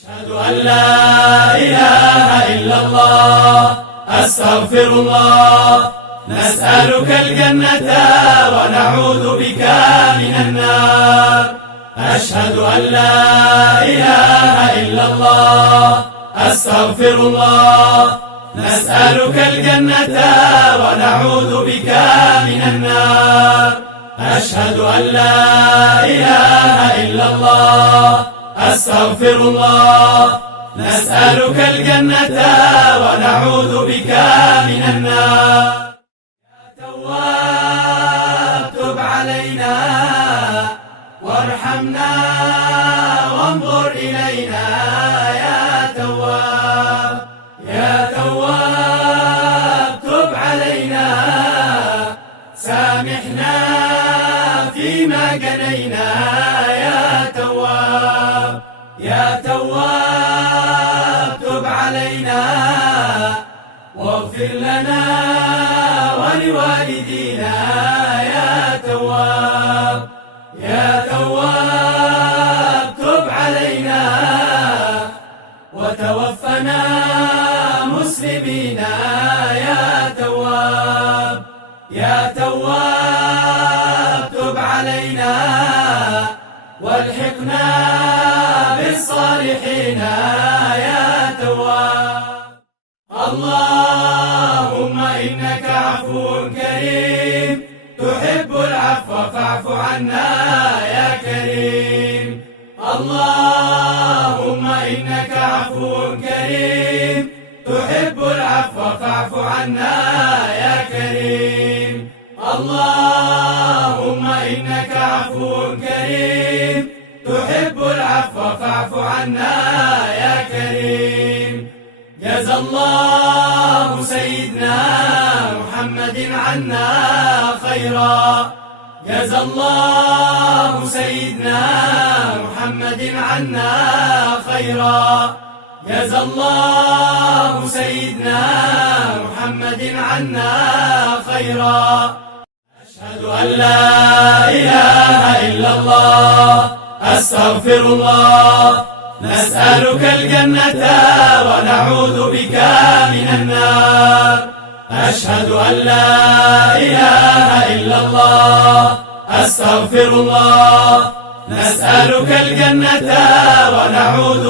أشهد أن لا إله إلا الله أستغفر الله. نسألك الجنة ونعوذ بك من النار. أشهد أن لا إله إلا الله أستغفر الله. نسألك الجنة ونعوذ بك من النار. أشهد أن لا إله إلا الله أستغفر الله. نسألك الجنة ونعوذ بك من النار. يا تواب تب علينا وارحمنا وانظر إلينا. يا تواب يا تواب تب علينا سامحنا فيما جنينا. يا تواب يا تواب تب علينا واغفر لنا ولوالدينا. يا تواب يا تواب تب علينا وتوفنا مسلمين. يا تواب يا تواب تب علينا والحقنا بالصالحين. يا تواب اللهم إنك عفو كريم تحب العفو فاعف عنا. يا كريم اللهم إنك عفو كريم تحب العفو فاعف عنا. يا كريم اللهم إنك عفو كريم تحب العفو فاعف عنا. يا كريم جزى الله سيدنا محمد عنا خيرا. جزى الله سيدنا محمد عنا خيرا. جزى الله سيدنا محمد عنا خيرا. أشهد أن لا إله إلا الله أستغفر الله. نسألك الجنة ونعوذ بك من النار. أشهد أن لا إله إلا الله أستغفر الله. نسألك الجنة ونعوذ